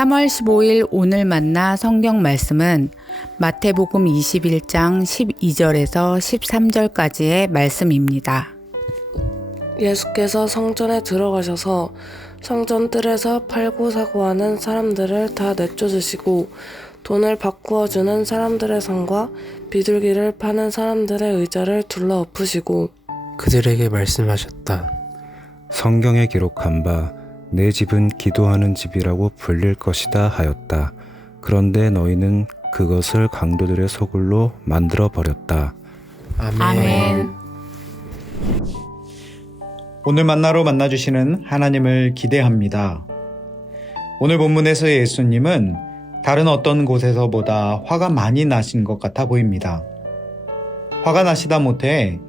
3월 15일 오늘 만나 성경 말씀은 마태복음 21장 12절에서 13절까지의 말씀입니다. 예수께서 성전에 들어가셔서 성전 뜰에서 팔고 사고 하는 사람들을 다 내쫓으시고 돈을 바꾸어 주는 사람들의 상과 비둘기를 파는 사람들의 의자를 둘러 엎으시고 그들에게 말씀하셨다. 성경에 기록한 바 내 집은 기도하는 집이라고 불릴 것이다 하였다. 그런데 너희는 그것을 강도들의 소굴로 만들어 버렸다. 아멘. 오늘 만나로 만나주시는 하나님을 기대합니다. 오늘 본문에서의 예수님은 다른 어떤 곳에서보다 화가 많이 나신 것 같아 보입니다. 화가 나시다 못해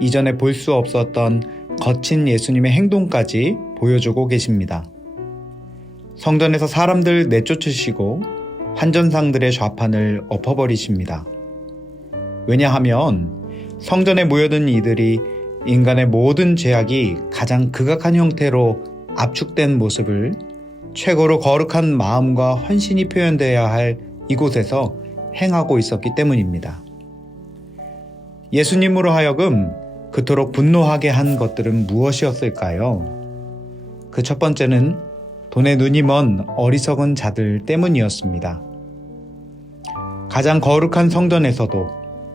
이전에 볼 수 없었던 거친 예수님의 행동까지 보여주고 계십니다. 성전에서 사람들 내쫓으시고 환전상들의 좌판을 엎어버리십니다. 왜냐하면 성전에 모여든 이들이 인간의 모든 죄악이 가장 극악한 형태로 압축된 모습을 최고로 거룩한 마음과 헌신이 표현되어야 할 이곳에서 행하고 있었기 때문입니다. 예수님으로 하여금 그토록 분노하게 한 것들은 무엇이었을까요? 그 첫 번째는 돈에 눈이 먼 어리석은 자들 때문이었습니다. 가장 거룩한 성전에서도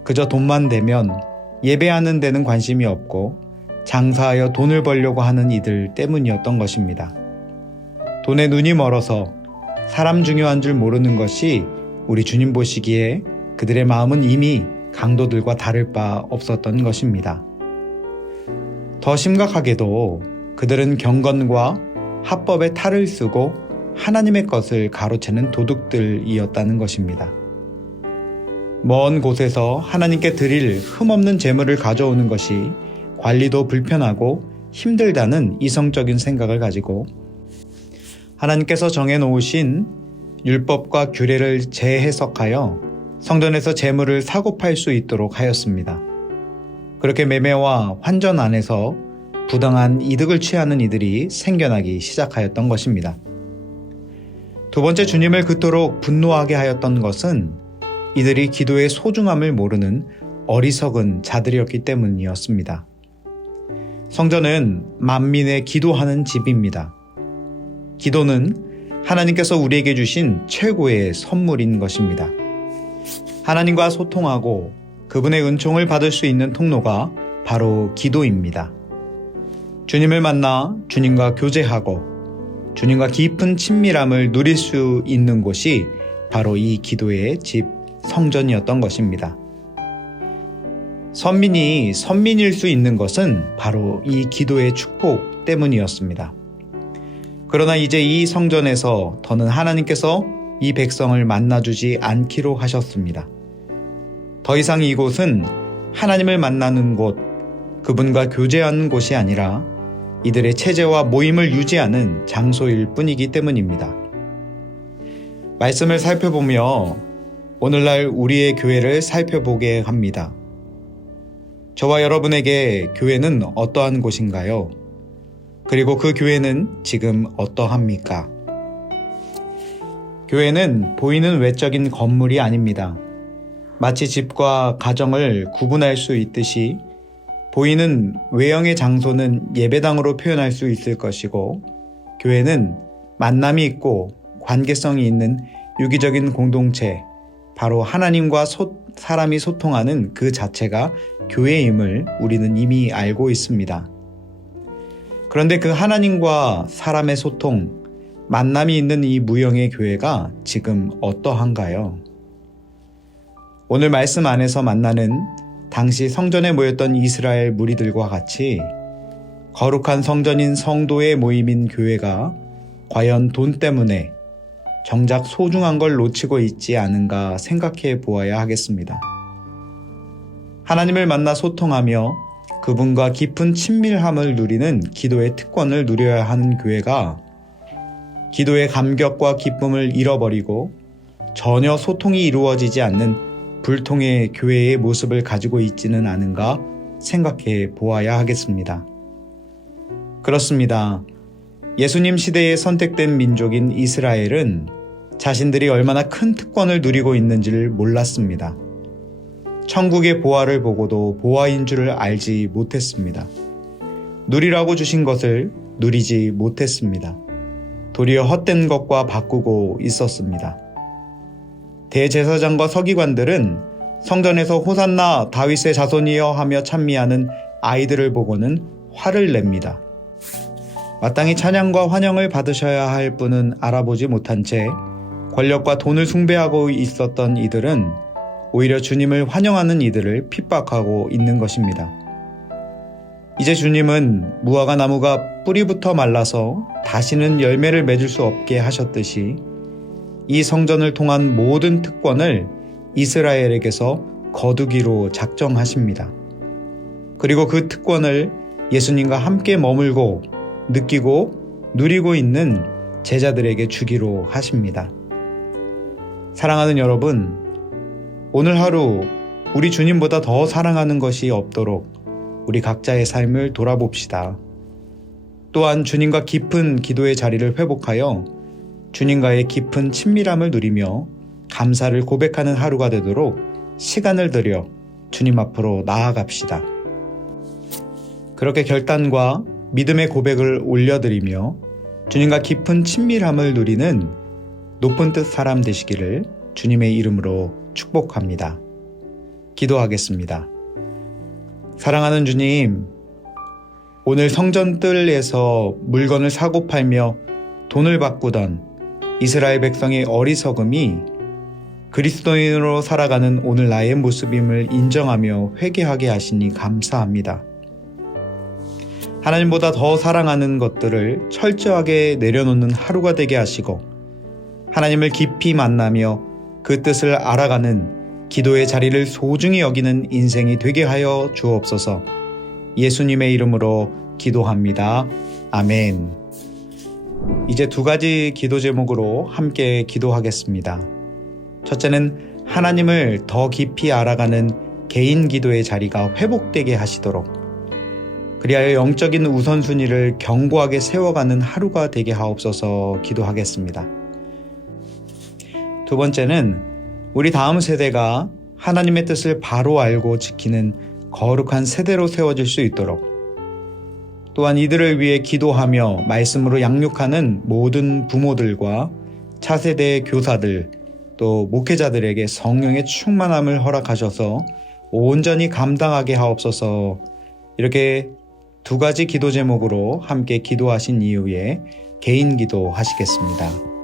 그저 돈만 되면 예배하는 데는 관심이 없고 장사하여 돈을 벌려고 하는 이들 때문이었던 것입니다. 돈에 눈이 멀어서 사람 중요한 줄 모르는 것이 우리 주님 보시기에 그들의 마음은 이미 강도들과 다를 바 없었던 것입니다. 더 심각하게도 그들은 경건과 합법의 탈을 쓰고 하나님의 것을 가로채는 도둑들이었다는 것입니다. 먼 곳에서 하나님께 드릴 흠없는 재물을 가져오는 것이 관리도 불편하고 힘들다는 이성적인 생각을 가지고 하나님께서 정해놓으신 율법과 규례를 재해석하여 성전에서 재물을 사고 팔 수 있도록 하였습니다. 그렇게 매매와 환전 안에서 부당한 이득을 취하는 이들이 생겨나기 시작하였던 것입니다. 두 번째, 주님을 그토록 분노하게 하였던 것은 이들이 기도의 소중함을 모르는 어리석은 자들이었기 때문이었습니다. 성전은 만민의 기도하는 집입니다. 기도는 하나님께서 우리에게 주신 최고의 선물인 것입니다. 하나님과 소통하고 그분의 은총을 받을 수 있는 통로가 바로 기도입니다. 주님을 만나 주님과 교제하고 주님과 깊은 친밀함을 누릴 수 있는 곳이 바로 이 기도의 집, 성전이었던 것입니다. 선민이 선민일 수 있는 것은 바로 이 기도의 축복 때문이었습니다. 그러나 이제 이 성전에서 더는 하나님께서 이 백성을 만나주지 않기로 하셨습니다. 더 이상 이곳은 하나님을 만나는 곳, 그분과 교제하는 곳이 아니라 이들의 체제와 모임을 유지하는 장소일 뿐이기 때문입니다. 말씀을 살펴보며 오늘날 우리의 교회를 살펴보게 합니다. 저와 여러분에게 교회는 어떠한 곳인가요? 그리고 그 교회는 지금 어떠합니까? 교회는 보이는 외적인 건물이 아닙니다. 마치 집과 가정을 구분할 수 있듯이 보이는 외형의 장소는 예배당으로 표현할 수 있을 것이고 교회는 만남이 있고 관계성이 있는 유기적인 공동체, 바로 하나님과 사람이 소통하는 그 자체가 교회임을 우리는 이미 알고 있습니다. 그런데 그 하나님과 사람의 소통, 만남이 있는 이 무형의 교회가 지금 어떠한가요? 오늘 말씀 안에서 만나는 당시 성전에 모였던 이스라엘 무리들과 같이 거룩한 성전인 성도의 모임인 교회가 과연 돈 때문에 정작 소중한 걸 놓치고 있지 않은가 생각해 보아야 하겠습니다. 하나님을 만나 소통하며 그분과 깊은 친밀함을 누리는 기도의 특권을 누려야 하는 교회가 기도의 감격과 기쁨을 잃어버리고 전혀 소통이 이루어지지 않는 불통의 교회의 모습을 가지고 있지는 않은가 생각해 보아야 하겠습니다. 그렇습니다. 예수님 시대에 선택된 민족인 이스라엘은 자신들이 얼마나 큰 특권을 누리고 있는지를 몰랐습니다. 천국의 보화를 보고도 보화인 줄을 알지 못했습니다. 누리라고 주신 것을 누리지 못했습니다. 도리어 헛된 것과 바꾸고 있었습니다. 대제사장과 서기관들은 성전에서 호산나 다윗의 자손이여 하며 찬미하는 아이들을 보고는 화를 냅니다. 마땅히 찬양과 환영을 받으셔야 할 분은 알아보지 못한 채 권력과 돈을 숭배하고 있었던 이들은 오히려 주님을 환영하는 이들을 핍박하고 있는 것입니다. 이제 주님은 무화과 나무가 뿌리부터 말라서 다시는 열매를 맺을 수 없게 하셨듯이 이 성전을 통한 모든 특권을 이스라엘에게서 거두기로 작정하십니다. 그리고 그 특권을 예수님과 함께 머물고 느끼고 누리고 있는 제자들에게 주기로 하십니다. 사랑하는 여러분, 오늘 하루 우리 주님보다 더 사랑하는 것이 없도록 우리 각자의 삶을 돌아봅시다. 또한 주님과 깊은 기도의 자리를 회복하여 주님과의 깊은 친밀함을 누리며 감사를 고백하는 하루가 되도록 시간을 들여 주님 앞으로 나아갑시다. 그렇게 결단과 믿음의 고백을 올려드리며 주님과 깊은 친밀함을 누리는 높은 뜻 사람 되시기를 주님의 이름으로 축복합니다. 기도하겠습니다. 사랑하는 주님, 오늘 성전뜰에서 물건을 사고 팔며 돈을 바꾸던 이스라엘 백성의 어리석음이 그리스도인으로 살아가는 오늘 나의 모습임을 인정하며 회개하게 하시니 감사합니다. 하나님보다 더 사랑하는 것들을 철저하게 내려놓는 하루가 되게 하시고 하나님을 깊이 만나며 그 뜻을 알아가는 기도의 자리를 소중히 여기는 인생이 되게 하여 주옵소서. 예수님의 이름으로 기도합니다. 아멘. 이제 두 가지 기도 제목으로 함께 기도하겠습니다. 첫째는 하나님을 더 깊이 알아가는 개인 기도의 자리가 회복되게 하시도록, 그리하여 영적인 우선순위를 견고하게 세워가는 하루가 되게 하옵소서 기도하겠습니다. 두 번째는 우리 다음 세대가 하나님의 뜻을 바로 알고 지키는 거룩한 세대로 세워질 수 있도록, 또한 이들을 위해 기도하며 말씀으로 양육하는 모든 부모들과 차세대의 교사들, 또 목회자들에게 성령의 충만함을 허락하셔서 온전히 감당하게 하옵소서. 이렇게 두 가지 기도 제목으로 함께 기도하신 이후에 개인 기도 하시겠습니다.